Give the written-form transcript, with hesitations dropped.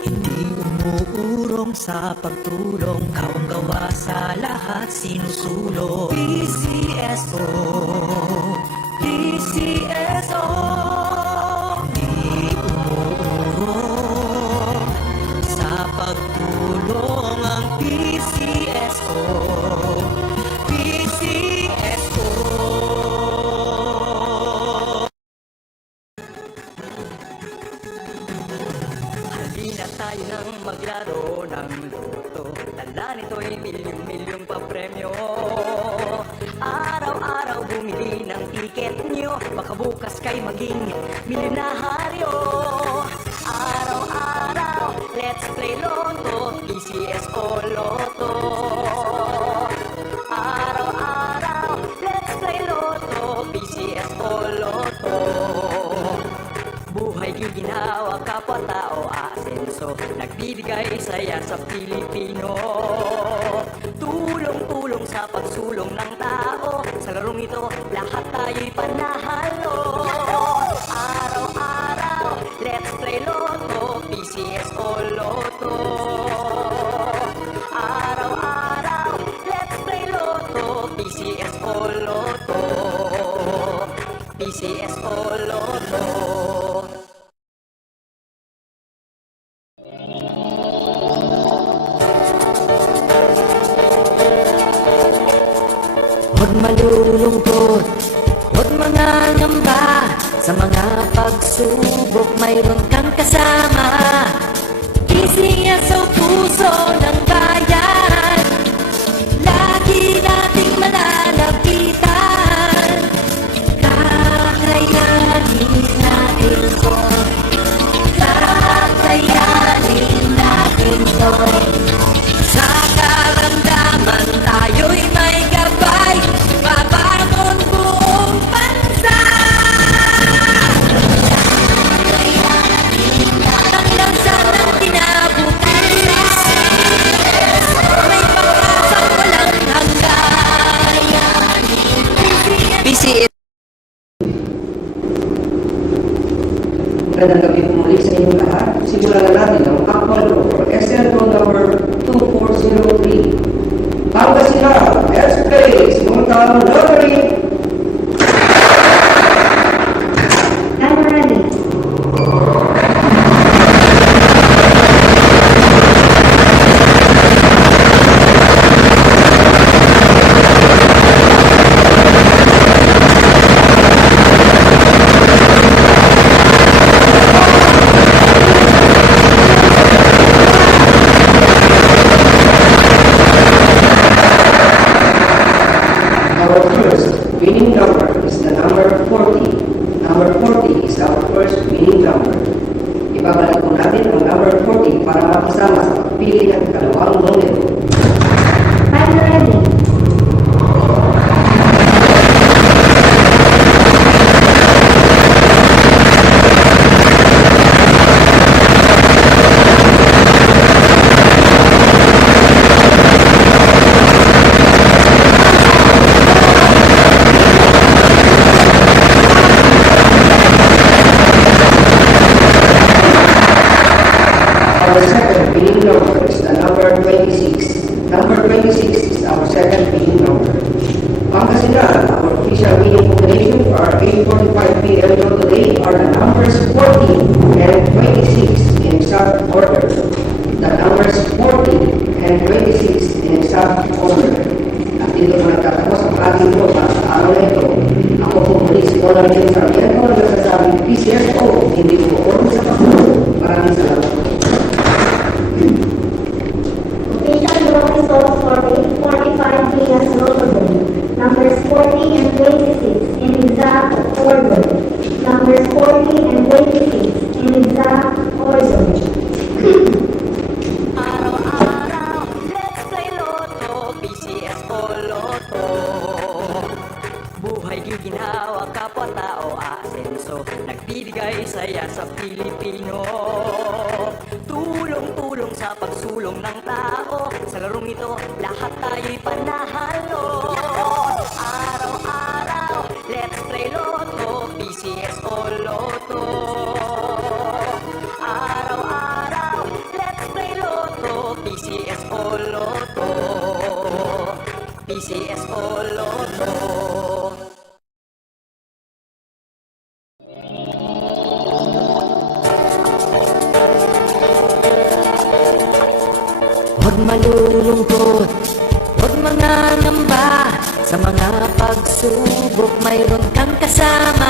Hindi umuurong sa pagtulong, kawang gawa sa lahat sinusulong. PCSO, PCSO. Hindi umuurong sa pagtulong ang PCSO, PCSO. Halina tayo nang maglaro ng loto, dala nito'y milyong-milyong papremyo. Araw-araw bumili ng tiket nyo, baka bukas kay maging milyonaryo. Araw-araw, let's play Lotto, PCSO Lotto. Araw-araw, let's play Lotto, PCSO Lotto. Buhay giginawa, kapwa-tao asenso, nagbibigay saya sa Pilipino. Tulong-tulong sa pagsulong ng tao, sa larong ito lahat tayo'y panahalo. Araw-araw, let's play Lotto, PCSO Lotto. Araw-araw, let's play Lotto, PCSO Lotto. PCSO Lotto. Huwag malulungkot, huwag mangangamba, sa mga pagsubok mayroon kang kasama. PCSO puso ng bayan, lagi nating malalapitan. Kakayanin natin to, kakayanin natin to. Sa karamdaman tayo'y may gabay, babangon buong bansa. Ang lansa ng kinabukasan, may pag-asang walang hanggan. PCSO. Magandang gabi po muli sa inyong lahat. Simulan na natin ang actual for SL roll number 2403. Pangasinan, let's play simultan lottery. I'm ready. Our first winning number is the number 40. Number 40 is our first winning number. Ibabalik po natin ang number 40 para makasama sa pagpili ng kalawang numero. I'm ready. Our second winning number is the number 26. Number 26 is our second winning number. Pangasinan, our official winning combination for our 8:45 p.m. show today are the numbers 40 and 26 in exact order. The numbers 40 and 26 in exact order. At dito po nagtatapos ang ating program sa araw na ito. Ako po muli si Donald J. Sarmiento na nagsasabing PCSO, hindi po order sa pagtulong. Maraming salamat. Official roll results for 8:45 p.m. today. Numbers 40 and 26 in exact order. Numbers 40 and 26 in exact order. Araw-araw, let's play Lotto, PCSO Lotto. Buhay giginawa, kapwa-tao asenso, nagbibigay saya sa Pilipino. Tulong-tulong sa pagsulong ng tao, sa larong ito lahat tayo'y panahalo. Araw-araw, let's play Lotto, PCSO Lotto. PCS o Lotto. Huwag malulungkot, huwag mangangamba. Sa mga pagsubok mayroon kang kasama.